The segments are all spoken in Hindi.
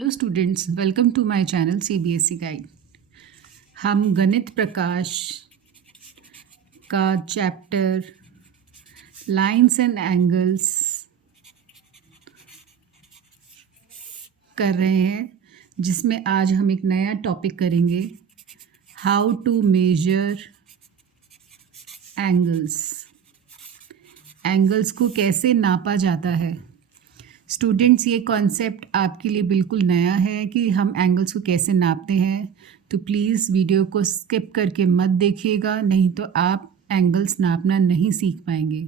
Hello students, welcome to my channel CBSE guide. हम गणित प्रकाश का चैप्टर लाइंस एंड एंगल्स कर रहे हैं, जिसमें आज हम एक नया टॉपिक करेंगे, how to measure angles. Angles को कैसे नापा जाता है। स्टूडेंट्स, ये कॉन्सेप्ट आपके लिए बिल्कुल नया है कि हम एंगल्स को कैसे नापते हैं, तो प्लीज़ वीडियो को स्किप करके मत देखिएगा, नहीं तो आप एंगल्स नापना नहीं सीख पाएंगे।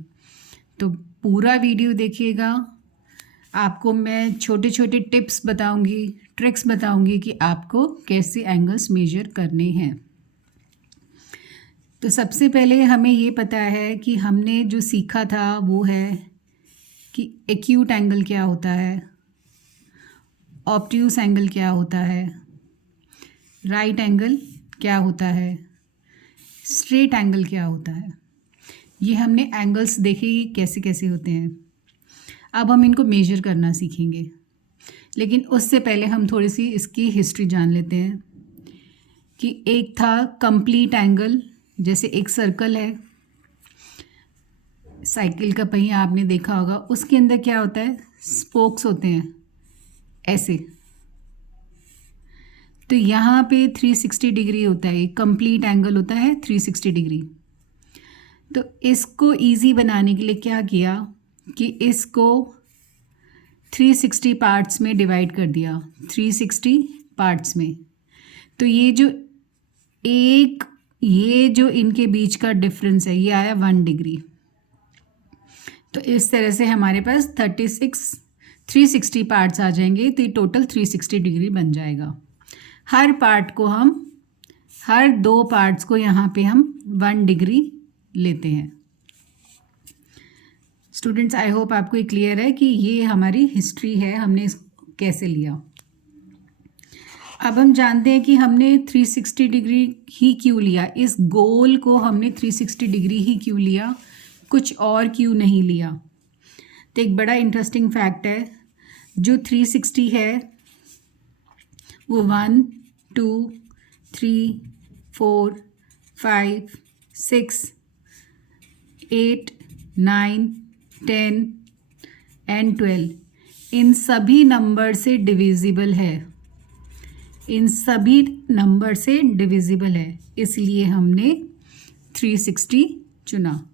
तो पूरा वीडियो देखिएगा। आपको मैं छोटे छोटे टिप्स बताऊंगी, ट्रिक्स बताऊंगी कि आपको कैसे एंगल्स मेजर करने हैं। तो सबसे पहले हमें ये पता है कि हमने जो सीखा था वो है कि एक्यूट एंगल क्या होता है, ऑब्ट्यूस एंगल क्या होता है, राइट एंगल क्या होता है, स्ट्रेट एंगल क्या होता है। ये हमने एंगल्स देखे कि कैसे कैसे होते हैं। अब हम इनको मेजर करना सीखेंगे, लेकिन उससे पहले हम थोड़ी सी इसकी हिस्ट्री जान लेते हैं कि एक था कंप्लीट एंगल। जैसे एक सर्कल है, साइकिल का पहिया आपने देखा होगा, उसके अंदर क्या होता है, स्पोक्स होते हैं ऐसे। तो यहाँ पे 360 डिग्री होता है, कंप्लीट एंगल होता है 360 डिग्री। तो इसको इजी बनाने के लिए क्या किया कि इसको 360 पार्ट्स में डिवाइड कर दिया, 360 पार्ट्स में। तो ये जो इनके बीच का डिफरेंस है, ये आया 1 डिग्री। तो इस तरह से हमारे पास 360 पार्ट्स आ जाएंगे, तो ये टोटल 360 डिग्री बन जाएगा। हर दो पार्ट्स को यहाँ पे हम 1 डिग्री लेते हैं। स्टूडेंट्स, आई होप आपको ये क्लियर है कि ये हमारी हिस्ट्री है, हमने इसको कैसे लिया। अब हम जानते हैं कि हमने 360 डिग्री ही क्यों लिया, इस गोल को हमने 360 डिग्री ही क्यों लिया, कुछ और क्यों नहीं लिया। तो एक बड़ा इंटरेस्टिंग फैक्ट है, जो 360 है वो 1 2 3 4 5 6 8 9 10 एंड 12 इन सभी नंबर से डिविजिबल है, इसलिए हमने 360 चुना।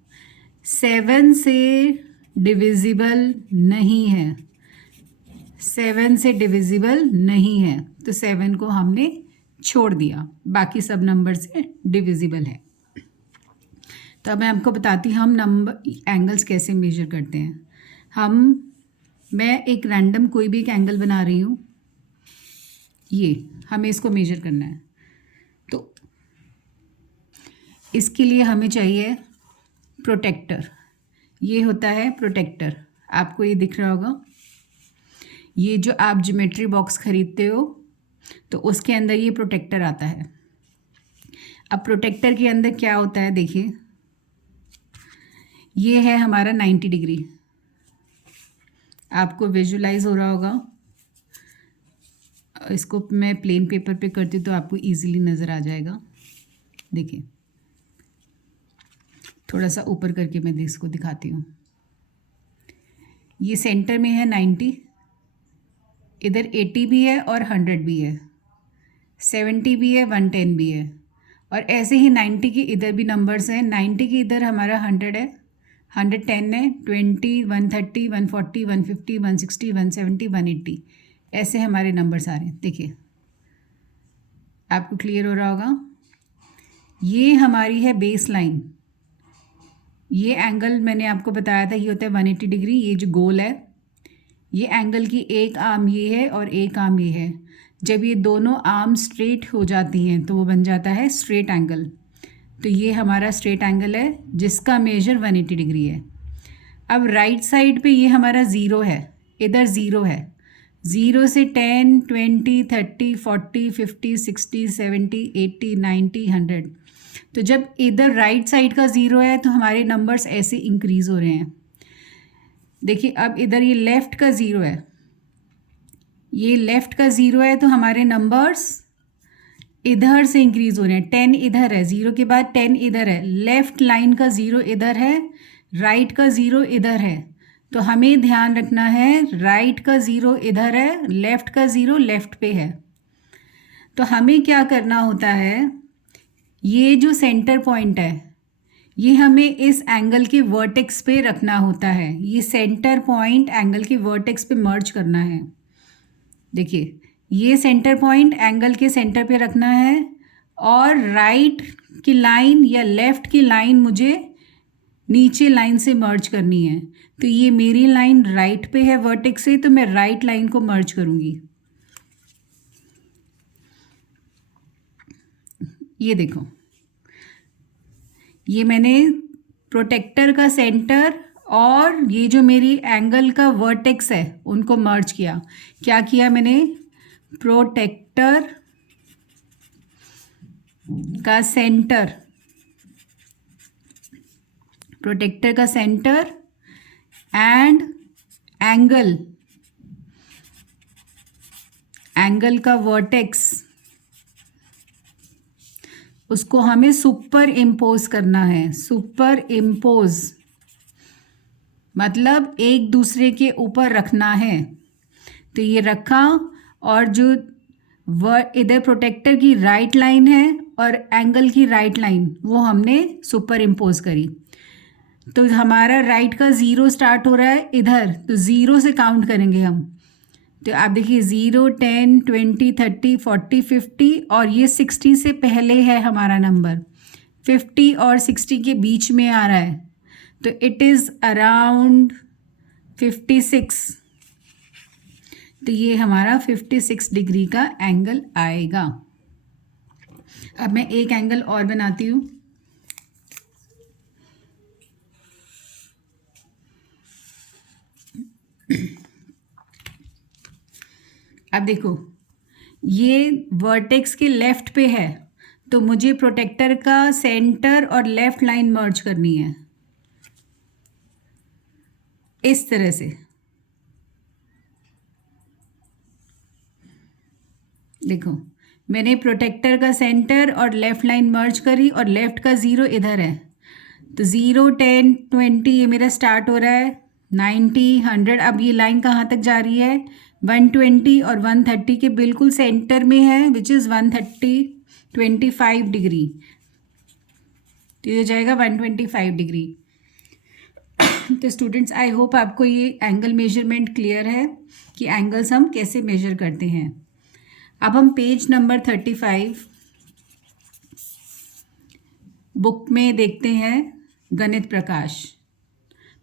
7 से डिविजिबल नहीं है, तो 7 को हमने छोड़ दिया, बाकी सब नंबर से डिविजिबल है। तो अब मैं आपको बताती हूँ हम एंगल्स कैसे मेजर करते हैं। मैं एक रैंडम कोई भी एक एंगल बना रही हूँ, ये हमें इसको मेजर करना है। तो इसके लिए हमें चाहिए प्रोटेक्टर। ये होता है प्रोटेक्टर, आपको ये दिख रहा होगा। ये जो आप ज्योमेट्री बॉक्स खरीदते हो तो उसके अंदर ये प्रोटेक्टर आता है। अब प्रोटेक्टर के अंदर क्या होता है, देखिए, ये है हमारा 90 डिग्री। आपको विजुलाइज हो रहा होगा। इसको मैं प्लेन पेपर पे करती तो आपको इजीली नज़र आ जाएगा। देखिए, थोड़ा सा ऊपर करके मैं इसको दिखाती हूँ। ये सेंटर में है 90, इधर 80 भी है और 100 भी है, 70 भी है, 110 भी है, और ऐसे ही 90 के इधर भी नंबर्स हैं। 90 के इधर हमारा 100 है, 110 है, 20, 130, 140, 150, 160, 170, 180, ऐसे हमारे नंबर्स आ रहे हैं। देखिए, आपको क्लियर हो रहा होगा। ये हमारी है बेस लाइन। ये एंगल मैंने आपको बताया था, ये होता है 180 डिग्री। ये जो गोल है, ये एंगल की एक आर्म ये है और एक आर्म ये है। जब ये दोनों आर्म स्ट्रेट हो जाती हैं तो वो बन जाता है स्ट्रेट एंगल। तो ये हमारा स्ट्रेट एंगल है जिसका मेजर 180 डिग्री है। अब राइट साइड पे ये हमारा ज़ीरो है, इधर ज़ीरो है। 0 से 10, 20, 30, 40, 50, 60, 70, 80, 90, 100। तो जब इधर राइट साइड का 0 है तो हमारे नंबर्स ऐसे इंक्रीज़ हो रहे हैं। देखिए, अब इधर ये लेफ़्ट का 0 है, ये लेफ़्ट का ज़ीरो है तो हमारे नंबर्स इधर से इंक्रीज़ हो रहे हैं। 10 इधर है, ज़ीरो के बाद 10 इधर है, लेफ़्ट लाइन का ज़ीरो इधर है, राइट का ज़ीरो इधर है। तो हमें ध्यान रखना है राइट का ज़ीरो इधर है, लेफ़्ट का ज़ीरो लेफ़्ट पे है। तो हमें क्या करना होता है, ये जो सेंटर पॉइंट है ये हमें इस एंगल के वर्टेक्स पे रखना होता है। ये सेंटर पॉइंट एंगल के वर्टेक्स पे मर्ज करना है। देखिए ये सेंटर पॉइंट एंगल के सेंटर पे रखना है और राइट की लाइन या लेफ़्ट की लाइन मुझे नीचे लाइन से मर्ज करनी है। तो ये मेरी लाइन राइट पे है वर्टेक्स से, तो मैं राइट लाइन को मर्ज करूँगी। ये देखो, ये मैंने प्रोटेक्टर का सेंटर और ये जो मेरी एंगल का वर्टेक्स है उनको मर्ज किया। क्या किया मैंने, प्रोटेक्टर का सेंटर, प्रोटेक्टर का सेंटर एंड एंगल, एंगल का वर्टेक्स, उसको हमें सुपर इम्पोज करना है। सुपर इम्पोज मतलब एक दूसरे के ऊपर रखना है। तो ये रखा और जो इधर प्रोटेक्टर की राइट लाइन है और एंगल की राइट लाइन वो हमने सुपर इम्पोज करी। तो हमारा राइट का ज़ीरो स्टार्ट हो रहा है इधर, तो ज़ीरो से काउंट करेंगे हम। तो आप देखिए 0, 10, 20, 30, 40, 50 और ये 60 से पहले है हमारा नंबर, 50 और 60 के बीच में आ रहा है, तो इट इज़ अराउंड 56। तो ये हमारा 56 डिग्री का एंगल आएगा। अब मैं एक एंगल और बनाती हूँ। अब देखो ये वर्टेक्स के लेफ़्ट पे है, तो मुझे प्रोटेक्टर का सेंटर और लेफ़्ट लाइन मर्ज करनी है इस तरह से। देखो मैंने प्रोटेक्टर का सेंटर और लेफ़्ट लाइन मर्ज करी और लेफ़्ट का ज़ीरो इधर है, तो 0, 10, 20 ये मेरा स्टार्ट हो रहा है, 90, 100। अब ये लाइन कहाँ तक जा रही है, 120 और 130 के बिल्कुल सेंटर में है, विच इज़ 130, 25 डिग्री। तो ये हो जाएगा 125 डिग्री। तो स्टूडेंट्स आई होप आपको ये एंगल मेजरमेंट क्लियर है कि एंगल्स हम कैसे मेजर करते हैं। अब हम पेज नंबर 35 बुक में देखते हैं गणित प्रकाश।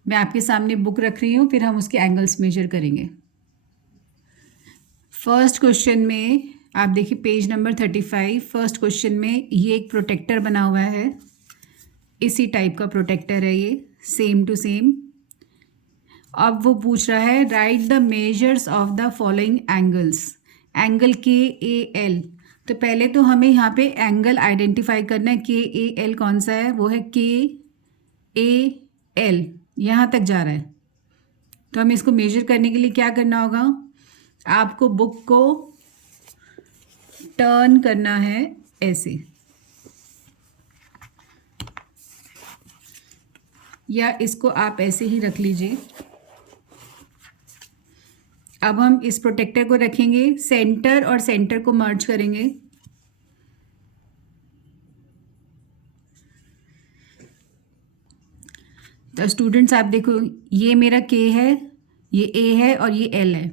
मैं आपके सामने बुक रख रही हूँ, फिर हम उसके एंगल्स मेजर करेंगे। फर्स्ट क्वेश्चन में आप देखिए पेज नंबर 35, फर्स्ट क्वेश्चन में ये एक प्रोटेक्टर बना हुआ है, इसी टाइप का प्रोटेक्टर है ये, सेम टू सेम। अब वो पूछ रहा है right the measures of the following angles, angle के ए एल। तो पहले तो हमें यहाँ पे एंगल आइडेंटिफाई करना है, के ए एल कौन सा है, वो है के ए एल, यहाँ तक जा रहा है। तो हमें इसको मेजर करने के लिए क्या करना होगा, आपको बुक को टर्न करना है ऐसे, या इसको आप ऐसे ही रख लीजिए। अब हम इस प्रोटेक्टर को रखेंगे, सेंटर और सेंटर को मर्ज करेंगे। तो स्टूडेंट्स आप देखो ये मेरा के है, ये ए है और ये एल है।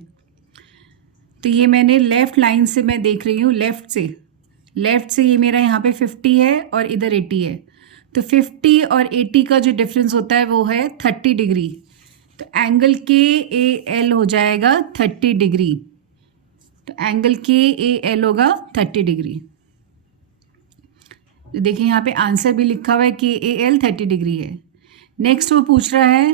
तो ये मैंने लेफ़्ट लाइन से मैं देख रही हूँ, लेफ़्ट से ये मेरा यहाँ पे 50 है और इधर 80 है। तो 50 और 80 का जो डिफरेंस होता है वो है 30 डिग्री। तो एंगल के ए एल हो जाएगा 30 डिग्री। तो एंगल के ए एल होगा 30 डिग्री। तो देखिए यहाँ पे आंसर भी लिखा हुआ है के ए एल 30 डिग्री है। नेक्स्ट वो पूछ रहा है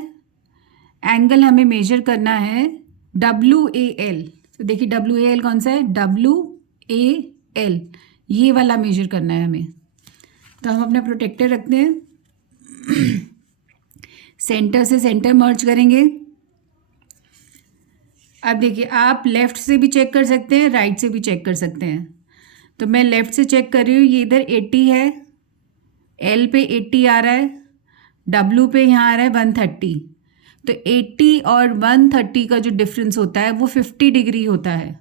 एंगल हमें मेजर करना है डब्ल्यू ए एल। तो देखिए डब्ल्यू ए एल कौन सा है, डब्ल्यू ए एल, ये वाला मेजर करना है हमें। तो हम अपना प्रोटेक्टर रखते हैं, सेंटर से सेंटर मर्ज करेंगे, अब देखिए, आप लेफ़्ट से भी चेक कर सकते हैं, राइट से भी चेक कर सकते हैं। तो मैं लेफ़्ट से चेक कर रही हूँ, ये इधर 80 है, एल पे 80 आ रहा है, डब्लू पे यहाँ आ रहा है 130। तो 80 और 130 का जो डिफरेंस होता है वो 50 डिग्री होता है।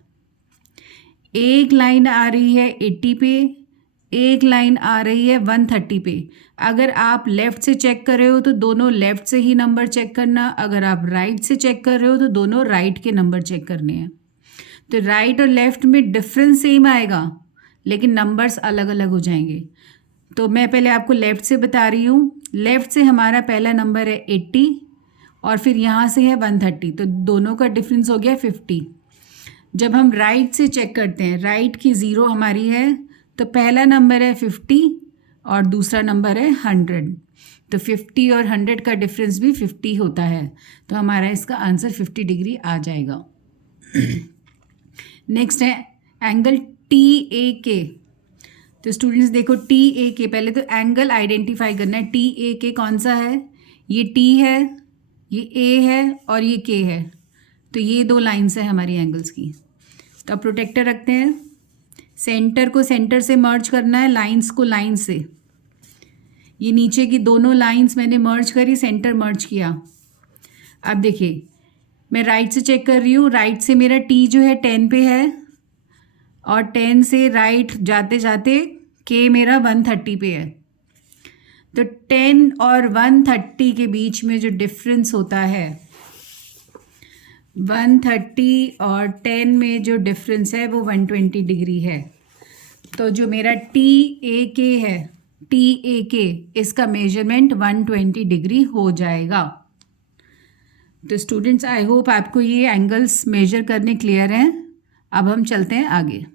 एक लाइन आ रही है 80 पे, एक लाइन आ रही है 130 पे। अगर आप लेफ़्ट से चेक कर रहे हो तो दोनों लेफ़्ट से ही नंबर चेक करना, अगर आप राइट से चेक कर रहे हो तो दोनों राइट के नंबर चेक करने हैं। तो राइट और लेफ़्ट में डिफरेंस सेम आएगा लेकिन नंबर्स अलग अलग हो जाएंगे। तो मैं पहले आपको लेफ़्ट से बता रही हूँ। लेफ़्ट से हमारा पहला नंबर है 80 और फिर यहाँ से है 130, तो दोनों का डिफरेंस हो गया 50। जब हम राइट से चेक करते हैं, राइट की ज़ीरो हमारी है, तो पहला नंबर है 50 और दूसरा नंबर है 100। तो 50 और 100 का डिफरेंस भी 50 होता है, तो हमारा इसका आंसर 50 डिग्री आ जाएगा। नेक्स्ट है एंगल TAK। तो स्टूडेंट्स देखो, TAK, पहले तो एंगल आइडेंटिफाई करना है। TAK कौन सा है? ये T है, ये A है और ये K है। तो ये दो लाइन्स है हमारी एंगल्स की। तो अब प्रोटेक्टर रखते हैं। सेंटर को सेंटर से मर्ज करना है, लाइंस को लाइन से। ये नीचे की दोनों लाइंस मैंने मर्ज करी, सेंटर मर्ज किया। अब देखिए, मैं राइट से चेक कर रही हूँ। राइट से मेरा T जो है 10 पे है और 10 से राइट जाते जाते K मेरा 130 पे है। तो 10 और 130 के बीच में जो डिफरेंस होता है, 130 और 10 में जो डिफरेंस है वो 120 डिग्री है। तो जो मेरा TAK है, TAK, इसका मेजरमेंट 120 डिग्री हो जाएगा। तो स्टूडेंट्स, आई होप आपको ये एंगल्स मेजर करने क्लियर हैं। अब हम चलते हैं आगे।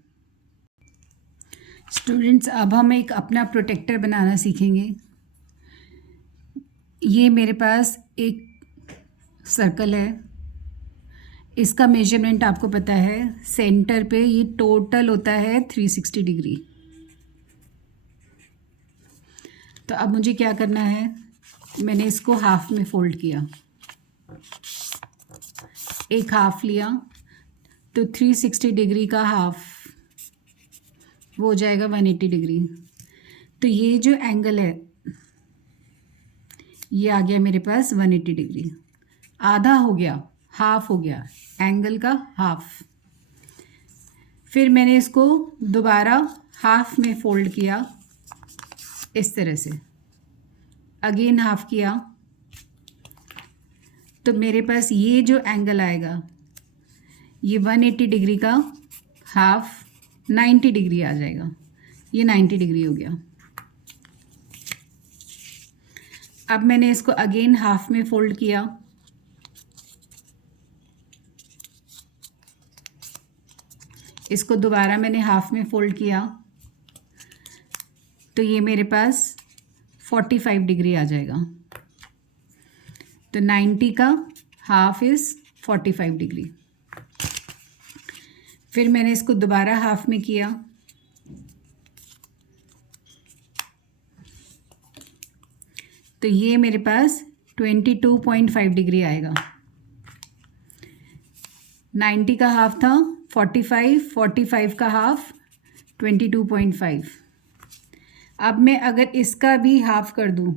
स्टूडेंट्स, अब हम एक अपना प्रोटेक्टर बनाना सीखेंगे। ये मेरे पास एक सर्कल है, इसका मेजरमेंट आपको पता है, सेंटर पे ये टोटल होता है 360 डिग्री। तो अब मुझे क्या करना है, मैंने इसको हाफ में फोल्ड किया, एक हाफ लिया, तो 360 डिग्री का हाफ वो हो जाएगा 180 डिग्री। तो ये जो एंगल है ये आ गया मेरे पास 180 डिग्री। आधा हो गया, हाफ हो गया, एंगल का हाफ। फिर मैंने इसको दोबारा हाफ में फोल्ड किया इस तरह से, अगेन हाफ किया, तो मेरे पास ये जो एंगल आएगा ये 180 डिग्री का हाफ 90 डिग्री आ जाएगा। ये 90 डिग्री हो गया। अब मैंने इसको अगेन हाफ में फोल्ड किया, इसको दोबारा मैंने हाफ में फोल्ड किया, तो ये मेरे पास 45 डिग्री आ जाएगा। तो 90 का हाफ इज़ 45 डिग्री। फिर मैंने इसको दोबारा हाफ में किया, तो ये मेरे पास 22.5 डिग्री आएगा। 90 का हाफ था 45, 45 का हाफ 22.5। अब मैं अगर इसका भी हाफ कर दूं,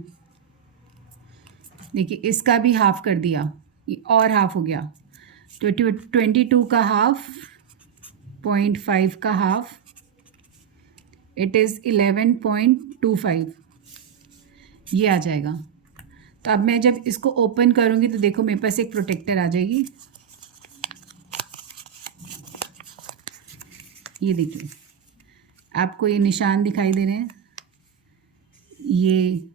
देखिए इसका भी हाफ कर दिया, ये और हाफ हो गया। 22 का हाफ 0.5 का हाफ, इट इज़ 11.25, ये आ जाएगा। तो अब मैं जब इसको ओपन करूँगी तो देखो मेरे पास एक प्रोटेक्टर आ जाएगी। ये देखिए, आपको ये निशान दिखाई दे रहे हैं, ये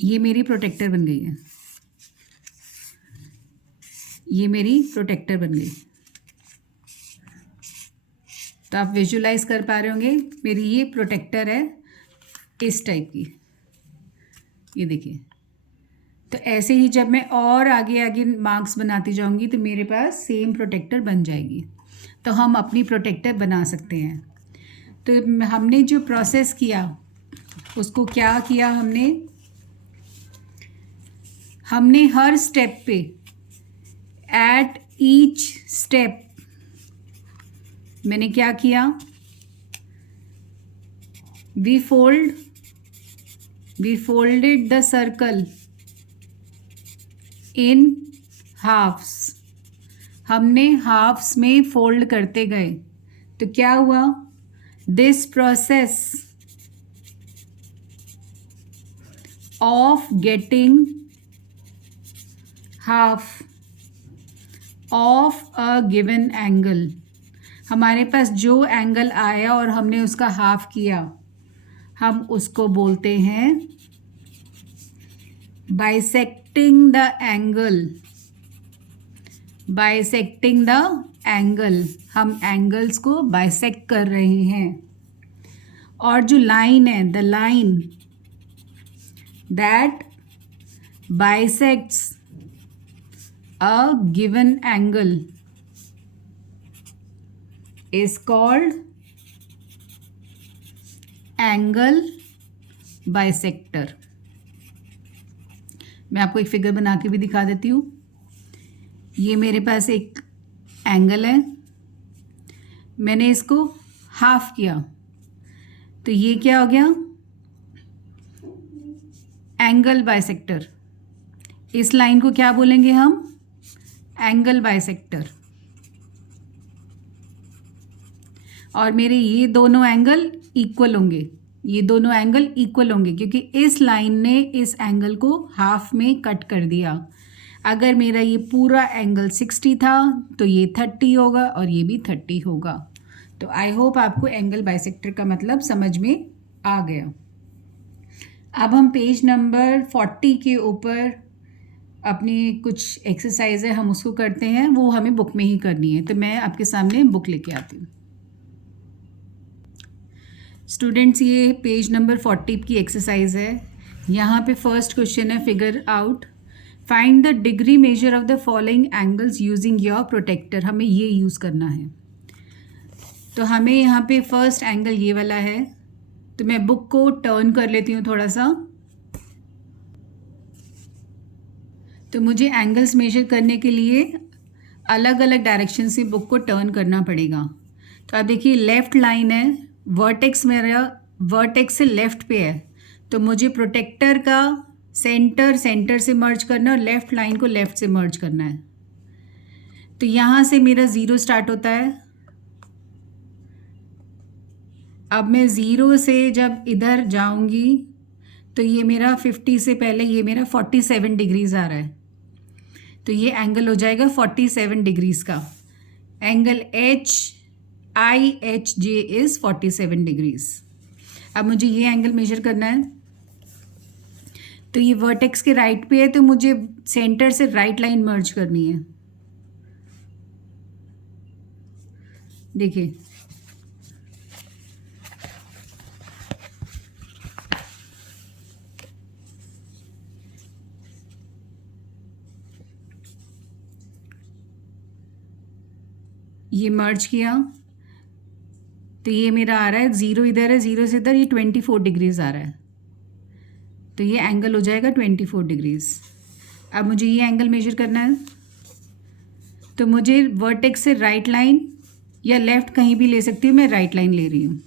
ये मेरी प्रोटेक्टर बन गई है। ये मेरी प्रोटेक्टर बन गई। तो आप विजुलाइज कर पा रहे होंगे, मेरी ये प्रोटेक्टर है इस टाइप की, ये देखिए। तो ऐसे ही जब मैं और आगे आगे मार्क्स बनाती जाऊंगी तो मेरे पास सेम प्रोटेक्टर बन जाएगी। तो हम अपनी प्रोटेक्टर बना सकते हैं। तो हमने जो प्रोसेस किया उसको क्या किया, हमने हमने हर स्टेप पे, एट ईच स्टेप, मैंने क्या किया, we folded the circle in halfs, हमने हाफ्स में फोल्ड करते गए। तो क्या हुआ, this process of getting half of a given angle, हमारे पास जो एंगल आया और हमने उसका हाफ किया, हम उसको बोलते हैं bisecting the angle. Bisecting the angle, हम एंगल्स को बाइसेक्ट कर रहे हैं। और जो लाइन है, the line that bisects a given angle is called angle bisector. मैं आपको एक फिगर बना के भी दिखा देती हूँ। ये मेरे पास एक एंगल है, मैंने इसको हाफ किया, तो ये क्या हो गया, एंगल बाइसेक्टर। इस लाइन को क्या बोलेंगे हम, एंगल बाइसेक्टर। और मेरे ये दोनों एंगल इक्वल होंगे, ये दोनों एंगल इक्वल होंगे क्योंकि इस लाइन ने इस एंगल को हाफ में कट कर दिया। अगर मेरा ये पूरा एंगल 60 था तो ये 30 होगा और ये भी 30 होगा। तो आई होप आपको एंगल बाइसेक्टर का मतलब समझ में आ गया। अब हम पेज नंबर 40 के ऊपर अपनी कुछ एक्सरसाइज है, हम उसको करते हैं, वो हमें बुक में ही करनी है। तो मैं आपके सामने बुक लेके आती हूँ। स्टूडेंट्स, ये पेज नंबर 40 की एक्सरसाइज है। यहाँ पे फर्स्ट क्वेश्चन है, figure out find the degree measure of the following angles using your protractor. हमें ये यूज़ करना है। तो हमें यहाँ पे फर्स्ट एंगल ये वाला है, तो मैं बुक को टर्न कर लेती हूँ थोड़ा सा। तो मुझे एंगल्स मेजर करने के लिए अलग अलग डायरेक्शन से बुक को टर्न करना पड़ेगा। तो आप देखिए, लेफ़्ट लाइन है, वर्टेक्स मेरा वर्टेक्स से लेफ़्ट पे है, तो मुझे प्रोटेक्टर का सेंटर से मर्ज करना और लेफ़्ट लाइन को लेफ़्ट से मर्ज करना है। तो यहाँ से मेरा 0 स्टार्ट होता है। अब मैं 0 से जब इधर जाऊँगी तो ये मेरा 50 से पहले ये मेरा 47 डिग्रीज़ आ रहा है, तो ये एंगल हो जाएगा 47 डिग्रीज़ का। Angle IHJ is 47 degrees. अब मुझे ये एंगल मेजर करना है। तो ये वर्टेक्स के राइट पे है, तो मुझे सेंटर से राइट लाइन मर्ज करनी है। देखिए, ये मर्ज किया, तो ये मेरा आ रहा है 0 इधर है, 0 से इधर ये 24 डिग्रीज़ आ रहा है, तो ये एंगल हो जाएगा 24 डिग्रीज़। अब मुझे ये एंगल मेजर करना है, तो मुझे वर्टेक्स से राइट लाइन या लेफ़्ट कहीं भी ले सकती हूँ, मैं राइट लाइन ले रही हूँ।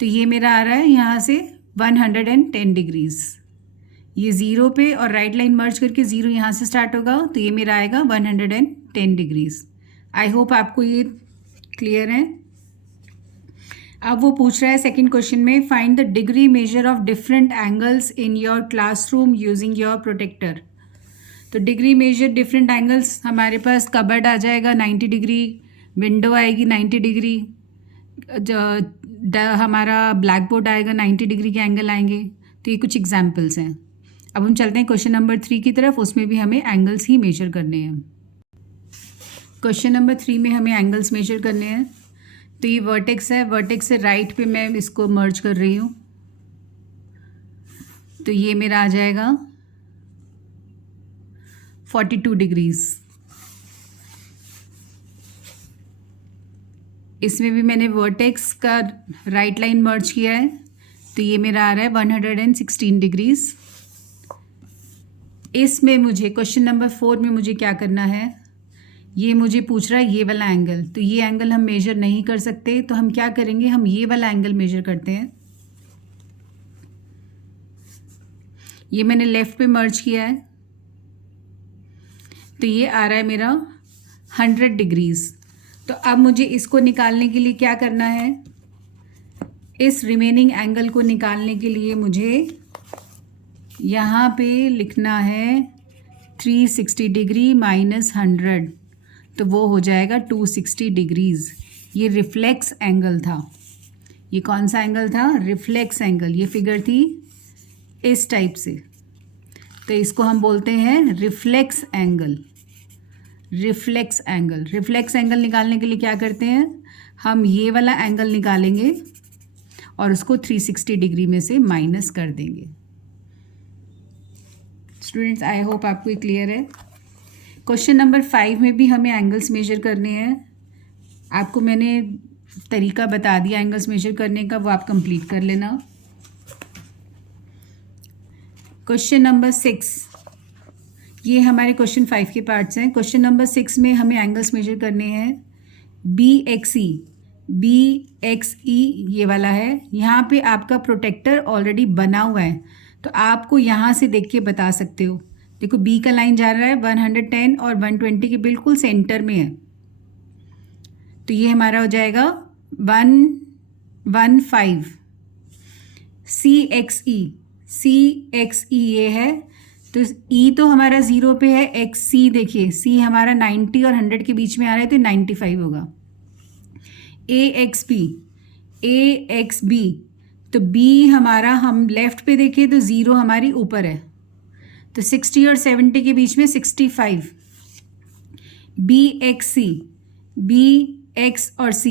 तो ये मेरा आ रहा है यहाँ से 110 डिग्रीज़। ये 0 पे और राइट लाइन मर्ज करके 0 यहाँ से स्टार्ट होगा, तो ये मेरा आएगा 110 डिग्रीज़। आई होप आपको ये क्लियर है। अब वो पूछ रहा है सेकंड क्वेश्चन में, find the degree measure of different angles in your classroom using your protractor. तो डिग्री मेजर डिफरेंट एंगल्स, हमारे पास कबर्ड आ जाएगा 90 डिग्री, विंडो आएगी 90 डिग्री, हमारा ब्लैक बोर्ड आएगा 90 डिग्री के एंगल आएंगे। तो ये कुछ एग्जाम्पल्स हैं। अब हम चलते हैं क्वेश्चन नंबर 3 की तरफ, उसमें भी हमें एंगल्स ही मेजर करने हैं। क्वेश्चन नंबर 3 में हमें एंगल्स मेजर करने हैं। तो ये वर्टेक्स है, वर्टेक्स से राइट पे मैं इसको मर्ज कर रही हूँ, तो ये मेरा आ जाएगा 42 डिग्रीज़। इसमें भी मैंने वर्टेक्स का राइट लाइन मर्ज किया है, तो ये मेरा आ रहा है 116 डिग्रीज। इसमें मुझे क्वेश्चन नंबर 4 में मुझे क्या करना है, ये मुझे पूछ रहा है ये वाला एंगल। तो ये एंगल हम मेजर नहीं कर सकते, तो हम क्या करेंगे, हम ये वाला एंगल मेजर करते हैं। ये मैंने लेफ़्ट पे मर्ज किया है, तो ये आ रहा है मेरा 100 डिग्रीज़। तो अब मुझे इसको निकालने के लिए क्या करना है, इस रिमेनिंग एंगल को निकालने के लिए मुझे यहाँ पे लिखना है 360 डिग्री माइनस 100, तो वो हो जाएगा 260 डिग्रीज़। ये रिफ्लेक्स एंगल था। ये कौन सा एंगल था, रिफ्लेक्स एंगल। ये फिगर थी इस टाइप से, तो इसको हम बोलते हैं reflex angle. Reflex angle, reflex angle निकालने के लिए क्या करते हैं, हम ये वाला एंगल निकालेंगे और उसको 360 डिग्री में से माइनस कर देंगे। स्टूडेंट्स, आई होप आपको ये क्लियर है। क्वेश्चन नंबर 5 में भी हमें एंगल्स मेजर करने हैं। आपको मैंने तरीका बता दिया एंगल्स मेजर करने का, वो आप कंप्लीट कर लेना। क्वेश्चन नंबर 6, ये हमारे क्वेश्चन 5 के पार्ट्स हैं। क्वेश्चन नंबर 6 में हमें एंगल्स मेजर करने हैं। BXE ये वाला है। यहाँ पे आपका प्रोटेक्टर ऑलरेडी बना हुआ है, तो आपको यहाँ से देख के बता सकते हो। देखो B का लाइन जा रहा है 110 और 120 के बिल्कुल सेंटर में है, तो ये हमारा हो जाएगा 115। CXE ये है, तो E तो हमारा 0 पे है। XC देखिए, C हमारा 90 और 100 के बीच में आ रहा है, तो 95 होगा। AXB तो B हमारा, हम लेफ़्ट पे देखें तो 0 हमारी ऊपर है, तो 60 और 70 के बीच में 65। BX और C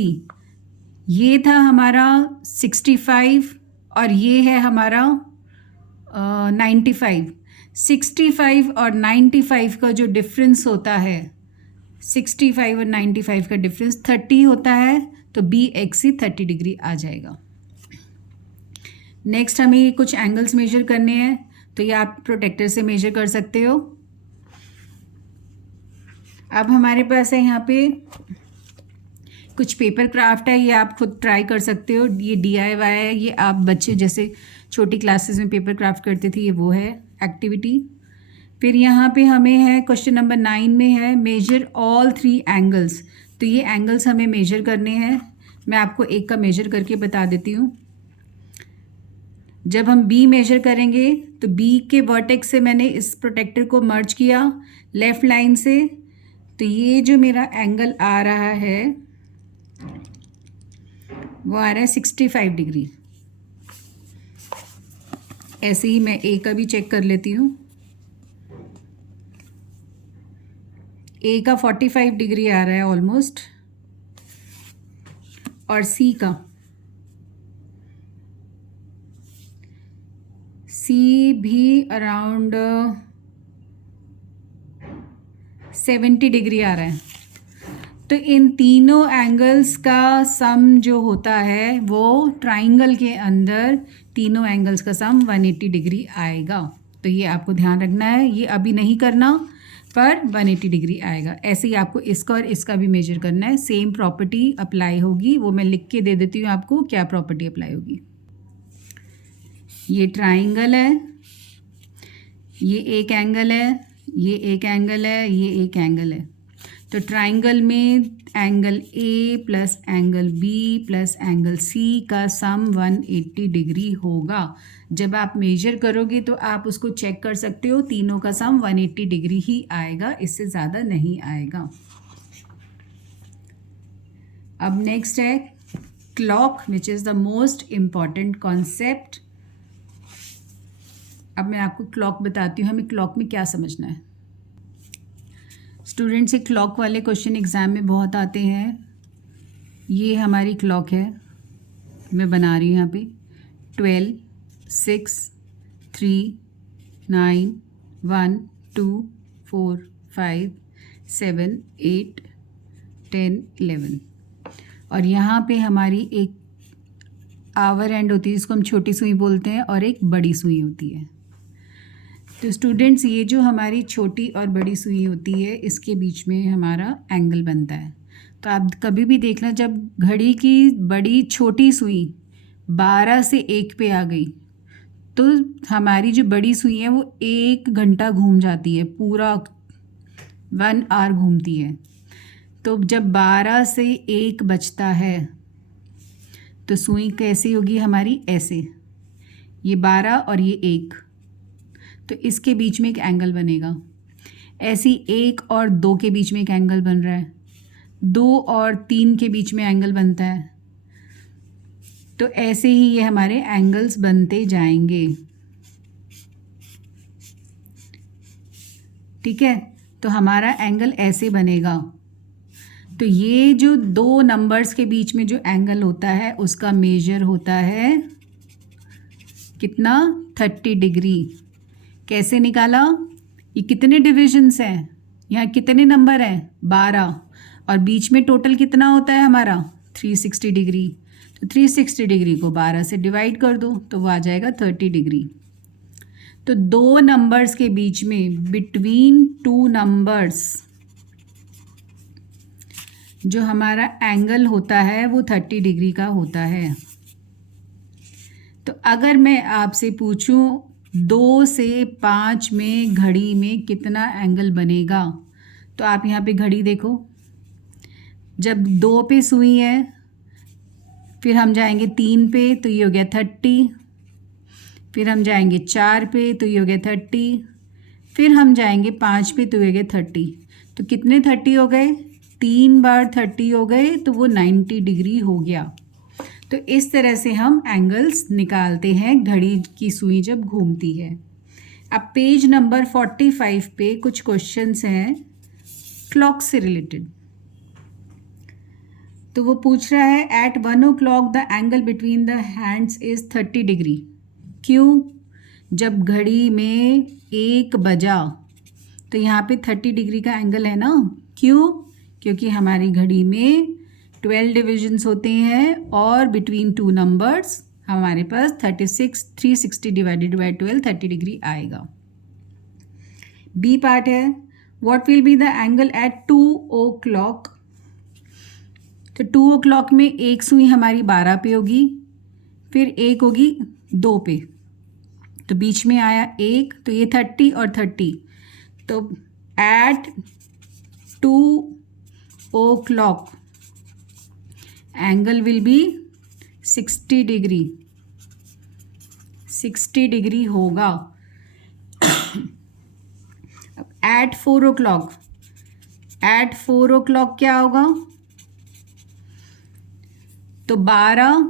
ये था हमारा 65 और ये है हमारा 95। 65 और 95 का जो डिफरेंस होता है, 65 और 95 का डिफरेंस 30 होता है, तो BXC 30 डिग्री आ जाएगा। नेक्स्ट हमें कुछ एंगल्स मेजर करने हैं, तो ये आप प्रोटेक्टर से मेजर कर सकते हो। अब हमारे पास है यहाँ पे कुछ पेपर क्राफ्ट है, ये आप खुद ट्राई कर सकते हो। ये DIY है, ये आप बच्चे जैसे छोटी क्लासेस में पेपर क्राफ्ट करते थे, ये वो है एक्टिविटी। फिर यहाँ पे हमें है क्वेश्चन नंबर 9 में है मेजर ऑल 3 एंगल्स। तो ये एंगल्स हमें मेजर करने हैं। मैं आपको एक का मेजर करके बता देती हूँ। जब हम B मेजर करेंगे तो B के वर्टेक्स से मैंने इस प्रोटेक्टर को मर्ज किया लेफ़्ट लाइन से, तो ये जो मेरा एंगल आ रहा है वो आ रहा है 65 डिग्री। ऐसे ही मैं A का भी चेक कर लेती हूँ। A का 45 डिग्री आ रहा है ऑलमोस्ट, और C भी अराउंड 70 डिग्री आ रहा है। तो इन तीनों एंगल्स का सम जो होता है वो ट्राइंगल के अंदर तीनों एंगल्स का सम 180 डिग्री आएगा। तो ये आपको ध्यान रखना है, ये अभी नहीं करना, पर 180 डिग्री आएगा। ऐसे ही आपको इसका और इसका भी मेजर करना है। सेम प्रॉपर्टी अप्लाई होगी, वो मैं लिख के दे देती हूँ आपको क्या प्रॉपर्टी अप्लाई होगी। ये ट्राइंगल है, ये एक एंगल है, ये एक एंगल है, ये एक एंगल है। तो ट्राइंगल में angle A plus angle B plus angle C का सम 180 डिग्री होगा। जब आप मेजर करोगे तो आप उसको चेक कर सकते हो, तीनों का सम 180 डिग्री ही आएगा, इससे ज़्यादा नहीं आएगा। अब नेक्स्ट है clock, which is the most important concept. अब मैं आपको क्लॉक बताती हूँ, हमें क्लॉक में क्या समझना है। स्टूडेंट से क्लॉक वाले क्वेश्चन एग्ज़ाम में बहुत आते हैं। ये हमारी क्लॉक है, मैं बना रही हूँ यहाँ पे 12, 6, 3, 9, 1, 2, 4, 5, 7, 8, 10, 11, और यहाँ पे हमारी एक आवर एंड होती है जिसको हम छोटी सुई बोलते हैं, और एक बड़ी सुई होती है। तो स्टूडेंट्स, ये जो हमारी छोटी और बड़ी सुई होती है इसके बीच में हमारा एंगल बनता है। तो आप कभी भी देखना, जब घड़ी की बड़ी छोटी सुई 12 से 1 पे आ गई तो हमारी जो बड़ी सुई है वो 1 घंटा घूम जाती है, पूरा 1 आवर घूमती है। तो जब 12 से 1 बजता है तो सुई कैसी होगी हमारी, ऐसे, ये 12 और ये 1, तो इसके बीच में एक एंगल बनेगा। ऐसी 1 और 2 के बीच में एक एंगल बन रहा है, 2 और 3 के बीच में एंगल बनता है। तो ऐसे ही ये हमारे एंगल्स बनते जाएंगे, ठीक है। तो हमारा एंगल ऐसे बनेगा। तो ये जो 2 नंबर्स के बीच में जो एंगल होता है उसका मेजर होता है कितना, 30 डिग्री। कैसे निकाला, ये कितने डिविजन्स हैं, यहाँ कितने नंबर हैं, 12, और बीच में टोटल कितना होता है हमारा, 360 डिग्री। तो 360 डिग्री को 12 से डिवाइड कर दो तो वो आ जाएगा 30 डिग्री। तो 2 नंबर्स के बीच में, बिटवीन 2 नंबर्स, जो हमारा एंगल होता है वो 30 डिग्री का होता है। तो अगर मैं आपसे पूछूं 2 से 5 में घड़ी में कितना एंगल बनेगा, तो आप यहाँ पे घड़ी देखो, जब 2 पे सुई है, फिर हम जाएंगे 3 पे तो ये हो गया 30, फिर हम जाएंगे 4 पे तो ये हो गया 30, फिर हम जाएंगे 5 पे तो ये हो गया 30। तो कितने 30 हो गए, 3 बार 30 हो गए, तो वो 90 डिग्री हो गया। तो इस तरह से हम एंगल्स निकालते हैं घड़ी की सुई जब घूमती है। अब पेज नंबर 45 पे कुछ क्वेश्चंस हैं क्लॉक से रिलेटेड। तो वो पूछ रहा है at 1 o'clock the angle between the hands is 30 degree. क्यों, जब घड़ी में 1 बजा तो यहाँ पे 30 डिग्री का एंगल है ना। क्यों, क्योंकि हमारी घड़ी में 12 डिविजन्स होते हैं और बिटवीन 2 नंबर्स हमारे पास 360 डिवाइडेड बाई 12 30 डिग्री आएगा। बी पार्ट है, what will be the angle at 2 o'clock। तो 2 o'clock में एक सुई हमारी 12 पे होगी, फिर एक होगी 2 पे, तो बीच में आया 1, तो ये 30 और 30। तो at 2 o'clock angle will be 60 degree, 60 degree होगा। अब एट 4 o'clock, एट 4 o'clock क्या होगा, तो 12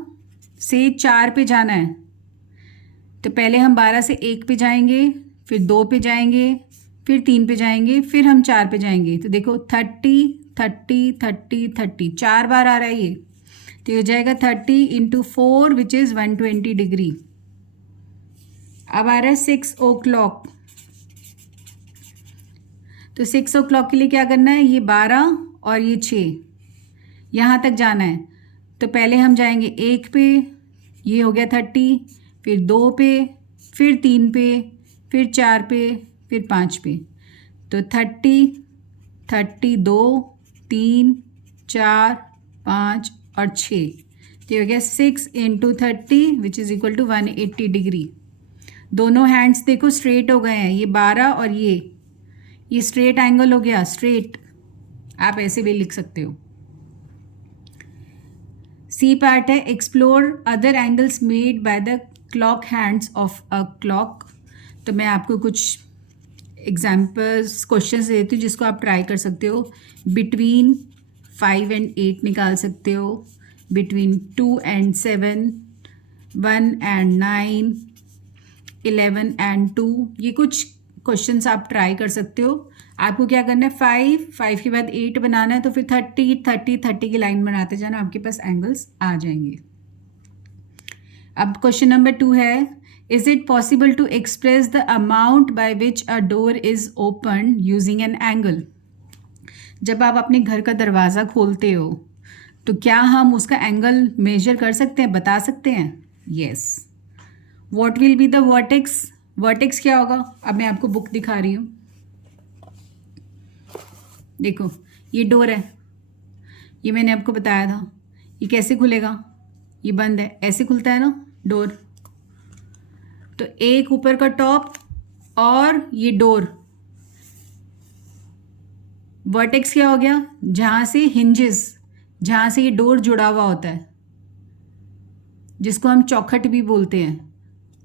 से 4 पे जाना है, तो पहले हम 12 से 1 पे जाएंगे, फिर 2 पे जाएंगे, फिर 3 पे जाएंगे, फिर हम 4 पे जाएंगे। तो देखो 30 30 30 30 4 बार आ रहा है ये, तो ये हो जाएगा 30 × 4 विच इज़ 120 डिग्री। अब आ रहा है 6 o'clock। तो 6 o'clock के लिए क्या करना है, ये 12 और ये 6 यहाँ तक जाना है। तो पहले हम जाएंगे 1 पे, ये हो गया 30, फिर 2 पे, फिर 3 पे, फिर 4 पे, फिर 5 पे। तो 30 32 3 4 5 और 6, तो ये हो गया 6 × 30 which is equal to 180 degree. दोनों हैंड्स देखो स्ट्रेट हो गए हैं, ये 12 और ये स्ट्रेट एंगल हो गया, स्ट्रेट। आप ऐसे भी लिख सकते हो। सी पार्ट है, explore other angles made by the clock hands of a clock. तो मैं आपको कुछ एग्जाम्पल्स क्वेश्चंस देती हूँ जिसको आप ट्राई कर सकते हो। बिटवीन 5 and 8 निकाल सकते हो, बिटवीन 2 and 7, 1 and 9, 11 and 2, ये कुछ क्वेश्चंस आप ट्राई कर सकते हो। आपको क्या करना है, 5 के बाद 8 बनाना है, तो फिर 30 30 30 की लाइन बनाते जाना, आपके पास एंगल्स आ जाएंगे। अब क्वेश्चन नंबर 2 है, is it possible to express the amount by which a door is open using an angle. जब आप अपने घर का दरवाज़ा खोलते हो तो क्या हम उसका एंगल मेजर कर सकते हैं, बता सकते हैं? Yes. What will be the vertex? Vertex क्या होगा? अब मैं आपको बुक दिखा रही हूँ, देखो ये डोर है, ये मैंने आपको बताया था। ये कैसे खुलेगा? ये बंद है, ऐसे खुलता है ना डोर। तो एक ऊपर का टॉप और ये डोर, वर्टेक्स क्या हो गया? जहाँ से हिंजेस, जहाँ से ये डोर जुड़ा हुआ होता है, जिसको हम चौखट भी बोलते हैं,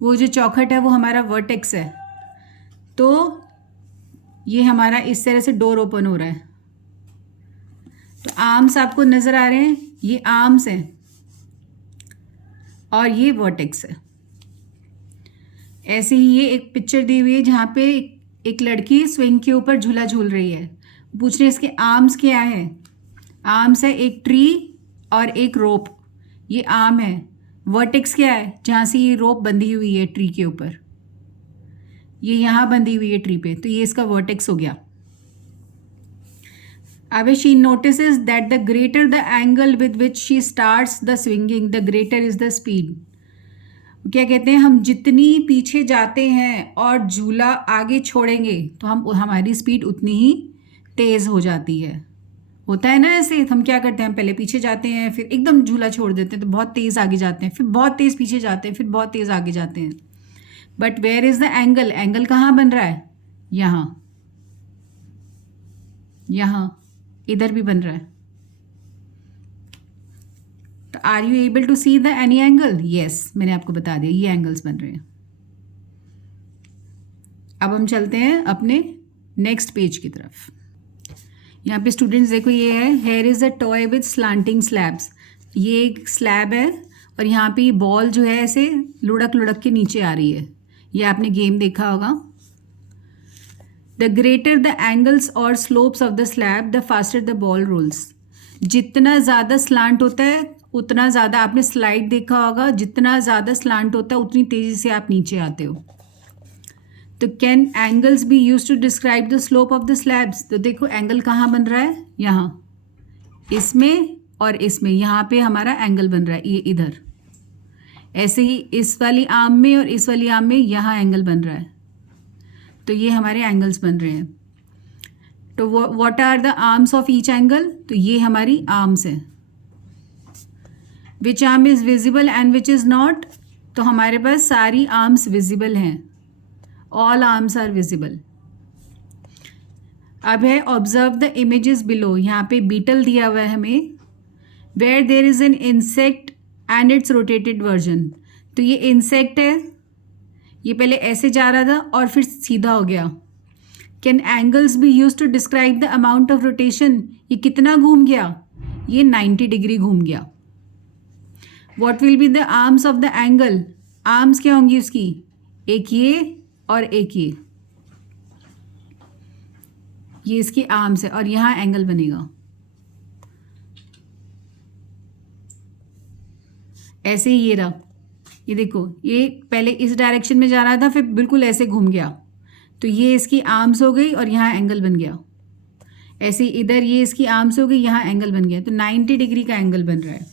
वो जो चौखट है वो हमारा वर्टेक्स है। तो ये हमारा इस तरह से डोर ओपन हो रहा है। तो आर्म्स आपको नज़र आ रहे हैं, ये आर्म्स हैं और ये वर्टेक्स है। ऐसे ही ये एक पिक्चर दी हुई है जहाँ पे एक लड़की स्विंग के ऊपर झूला झूल रही है। पूछ रहे इसके आर्म्स क्या है? आर्म्स है एक ट्री और एक रोप, ये आर्म है। वर्टेक्स क्या है? जहाँ से ये रोप बंधी हुई है ट्री के ऊपर, ये यहाँ बंधी हुई है ट्री पे, तो ये इसका वर्टेक्स हो गया। अब she notices that the greater the angle with which she starts the swinging the greater is the speed. क्या कहते हैं, हम जितनी पीछे जाते हैं और झूला आगे छोड़ेंगे तो हमारी स्पीड उतनी ही तेज़ हो जाती है। होता है ना ऐसे, हम क्या करते हैं, पहले पीछे जाते हैं, फिर एकदम झूला छोड़ देते हैं तो बहुत तेज़ आगे जाते हैं, फिर बहुत तेज़ पीछे जाते हैं, फिर बहुत तेज़ आगे जाते हैं। But where is the angle? Angle कहाँ बन रहा है? यहाँ, यहाँ, इधर भी बन रहा है। तो are you able to see the any angle? Yes, मैंने आपको बता दिया ये एंगल्स बन रहे हैं। अब हम चलते हैं अपने नेक्स्ट पेज की तरफ। यहाँ पे स्टूडेंट्स देखो, ये है here is a toy with slanting slabs. ये एक स्लैब है और यहाँ पे बॉल जो है ऐसे लुढ़क लुढ़क के नीचे आ रही है। ये आपने गेम देखा होगा। द ग्रेटर द एंगल्स और slopes of the slab the faster the ball rolls. जितना ज़्यादा स्लांट होता है उतना ज़्यादा, आपने स्लाइड देखा होगा, जितना ज़्यादा स्लांट होता है उतनी तेज़ी से आप नीचे आते हो। तो can angles be use to describe the slope of the slabs. तो देखो एंगल कहाँ बन रहा है? यहाँ, इसमें और इसमें, यहाँ पे हमारा एंगल बन रहा है, ये इधर। ऐसे ही इस वाली आर्म में और इस वाली आर्म में यहाँ एंगल बन रहा है। तो ये हमारे एंगल्स बन रहे हैं। तो what are the arms of each angle? तो ये हमारी आर्म्स है। Which arm is visible and which is not? तो हमारे पास सारी आर्म्स विजिबल हैं, ऑल आर्म्स आर विजिबल। अब है ऑब्जर्व द इमेजेस बिलो। यहाँ पे बीटल दिया हुआ है हमें, where there is an insect and its rotated version. तो ये इंसेक्ट है, ये पहले ऐसे जा रहा था और फिर सीधा हो गया। Can angles be use to describe the amount of rotation? ये कितना घूम गया? ये 90 डिग्री घूम गया। What will be the arms of the angle? Arms क्या होंगी उसकी? एक ये और एक ये इसकी आर्म्स है और यहाँ एंगल बनेगा। ऐसे ही ये रहा, ये देखो, ये पहले इस डायरेक्शन में जा रहा था फिर बिल्कुल ऐसे घूम गया, तो ये इसकी आर्म्स हो गई और यहाँ एंगल बन गया। ऐसे इधर ये इसकी आर्म्स हो गई, यहाँ एंगल बन गया, तो 90 डिग्री का एंगल बन रहा है।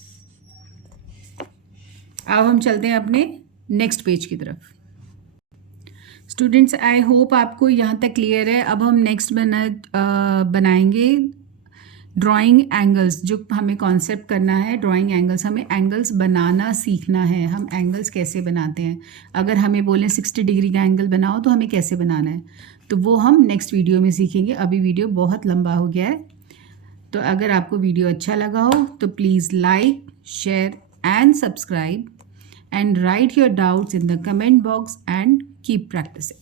अब हम चलते हैं अपने नेक्स्ट पेज की तरफ। स्टूडेंट्स, आई होप आपको यहाँ तक क्लियर है। अब हम नेक्स्ट बनाएंगे ड्राइंग एंगल्स। जो हमें कॉन्सेप्ट करना है ड्राइंग एंगल्स, हमें एंगल्स बनाना सीखना है। हम एंगल्स कैसे बनाते हैं, अगर हमें बोलें 60 डिग्री का एंगल बनाओ तो हमें कैसे बनाना है, तो वो हम नेक्स्ट वीडियो में सीखेंगे। अभी वीडियो बहुत लंबा हो गया है, तो अगर आपको वीडियो अच्छा लगा हो तो please like, share and subscribe and write your doubts in the comment box and keep practicing.